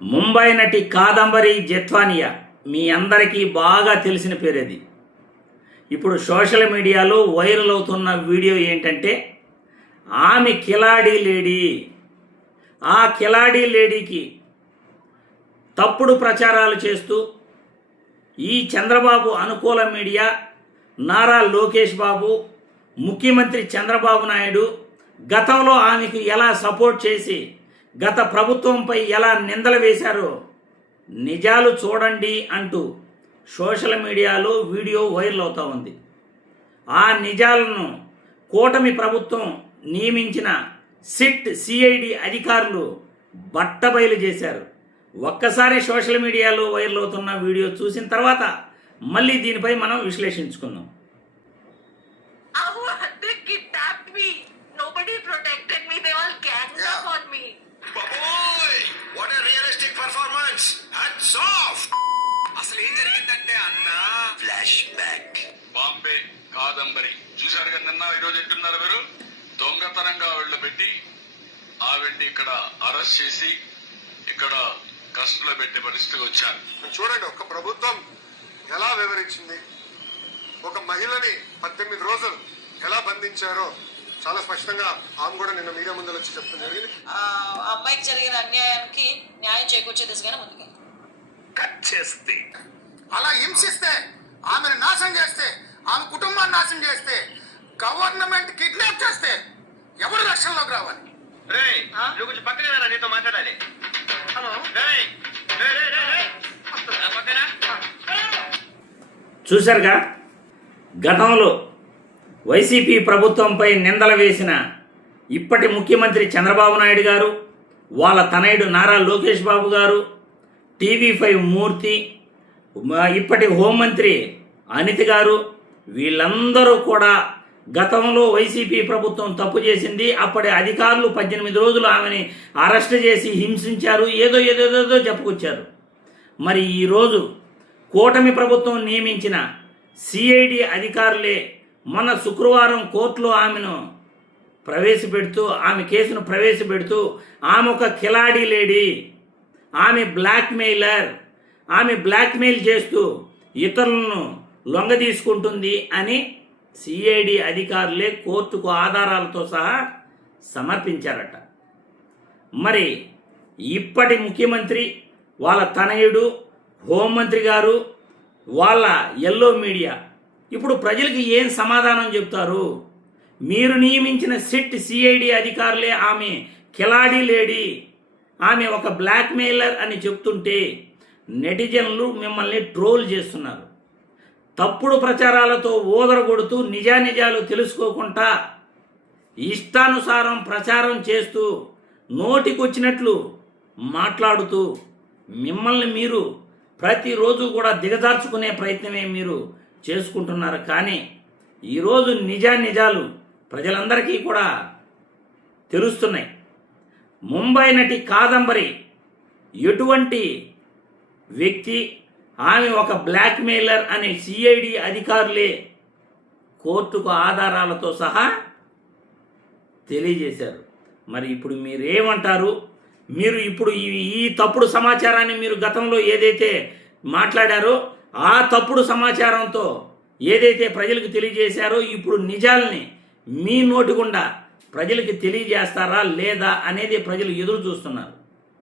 ముంబై నటి కాదంబరి జెత్వానియా మీ అందరికీ బాగా తెలిసిన పేరేది. ఇప్పుడు సోషల్ మీడియాలో వైరల్ అవుతున్న వీడియో ఏంటంటే ఆమె కిలాడీ లేడీ. ఆ కిలాడీ లేడీకి తప్పుడు ప్రచారాలు చేస్తూ ఈ చంద్రబాబు అనుకూల మీడియా, నారా లోకేష్ బాబు, ముఖ్యమంత్రి చంద్రబాబు నాయుడు గతంలో ఆమెకు ఎలా సపోర్ట్ చేసి గత ప్రభుత్వంపై ఎలా నిందలు వేశారో నిజాలు చూడండి అంటూ సోషల్ మీడియాలో వీడియో వైరల్ అవుతూ ఉంది. ఆ నిజాలను కూటమి ప్రభుత్వం నియమించిన సిఐడి అధికారులు బట్టబయలు చేశారు. ఒక్కసారి సోషల్ మీడియాలో వైరల్ అవుతున్న వీడియో చూసిన తర్వాత మళ్ళీ దీనిపై మనం విశ్లేషించుకుందాం. అసలు ఏం జరిగిందంటే అన్న ఫ్లాష్ బ్యాక్. బాంబే కాదంబరి చూశారు కదా, ఈరోజు ఎట్టున్నారు మీరు దొంగతనంగా ఆవిడ పెట్టి ఆవిడ్ని ఇక్కడ అరెస్ట్ చేసి ఇక్కడ కస్టడీలో పెట్టే పరిస్థితికి వచ్చారు. చూడండి, ఒక ప్రభుత్వం ఎలా వివరించింది, ఒక మహిళని 18 రోజులు ఎలా బంధించారో చాలా స్పష్టంగా ఆమె కూడా నిన్న మీడియా ముందు వచ్చి చెప్తుంది. జరిగింది అమ్మాయికి జరిగిన అన్యాయానికి న్యాయం చేకూర్చే దిశగానే ముందుకు కట్ చేస్తే, అలా హింసిస్తే, ఆమెను నాశనం చేస్తే, ఆమె కుటుంబాన్ని నాశనం చేస్తే, గవర్నమెంట్ కిడ్నాప్ చేస్తే ఎవరు రక్షణలోకి రావాలి? నువ్వు కొంచెం పక్కన నీతో మాట్లాడాలి. చూశారుగా, గతంలో వైసీపీ ప్రభుత్వంపై నిందలు వేసిన ఇప్పటి ముఖ్యమంత్రి చంద్రబాబు నాయుడు గారు, వాళ్ళ తనయుడు నారా లోకేష్ బాబు గారు, టీవీ5 మూర్తి, ఇప్పటి హోంమంత్రి అనిత్ గారు, వీళ్ళందరూ కూడా గతంలో వైసీపీ ప్రభుత్వం తప్పు చేసింది, అప్పటి అధికారులు 18 రోజులు ఆమెని అరెస్ట్ చేసి హింసించారు, ఏదో చెప్పుకొచ్చారు. మరి ఈరోజు కూటమి ప్రభుత్వం నియమించిన సిఐడి అధికారులే మన శుక్రవారం కోర్టులో ఆమెను ప్రవేశపెడుతూ, ఆమె కేసును ప్రవేశపెడుతూ ఆమె ఒక కిలాడీ లేడీ, ఆమె బ్లాక్మెయిలర్, ఆమె బ్లాక్మెయిల్ చేస్తూ ఇతరులను లొంగ తీసుకుంటుంది అని సిఐడి అధికారులే కోర్టుకు ఆధారాలతో సహా సమర్పించారట. మరి ఇప్పటి ముఖ్యమంత్రి, వాళ్ళ తనయుడు, హోంమంత్రి గారు, వాళ్ళ ఎల్లో మీడియా ఇప్పుడు ప్రజలకు ఏం సమాధానం చెప్తారు? మీరు నియమించిన సిఐడి అధికారులే ఆమె కిలాడీ లేడీ, ఆమె ఒక బ్లాక్మెయిలర్ అని చెప్తుంటే నెటిజన్లు మిమ్మల్ని ట్రోల్ చేస్తున్నారు. తప్పుడు ప్రచారాలతో ఓదరగొడుతూ నిజానిజాలు తెలుసుకోకుండా ఇష్టానుసారం ప్రచారం చేస్తూ నోటికొచ్చినట్లు మాట్లాడుతూ మిమ్మల్ని మీరు ప్రతిరోజు కూడా దిగజార్చుకునే ప్రయత్నమే మీరు చేసుకుంటున్నారు. కానీ ఈరోజు నిజాలు ప్రజలందరికీ కూడా తెలుస్తున్నాయి. ముంబై నటి కాదంబరి ఎటువంటి వ్యక్తి, ఆమె ఒక బ్లాక్మెయిలర్ అనే సిఐడి అధికారులే కోర్టుకు ఆధారాలతో సహా తెలియజేశారు. మరి ఇప్పుడు మీరేమంటారు? మీరు ఇప్పుడు ఈ తప్పుడు సమాచారాన్ని మీరు గతంలో ఏదైతే మాట్లాడారో ఆ తప్పుడు సమాచారంతో ఏదైతే ప్రజలకు తెలియజేశారో ఇప్పుడు నిజాల్ని మీ నోటి గుండా ప్రజలకు తెలియజేస్తారా లేదా అనేది ప్రజలు ఎదురు చూస్తున్నారు.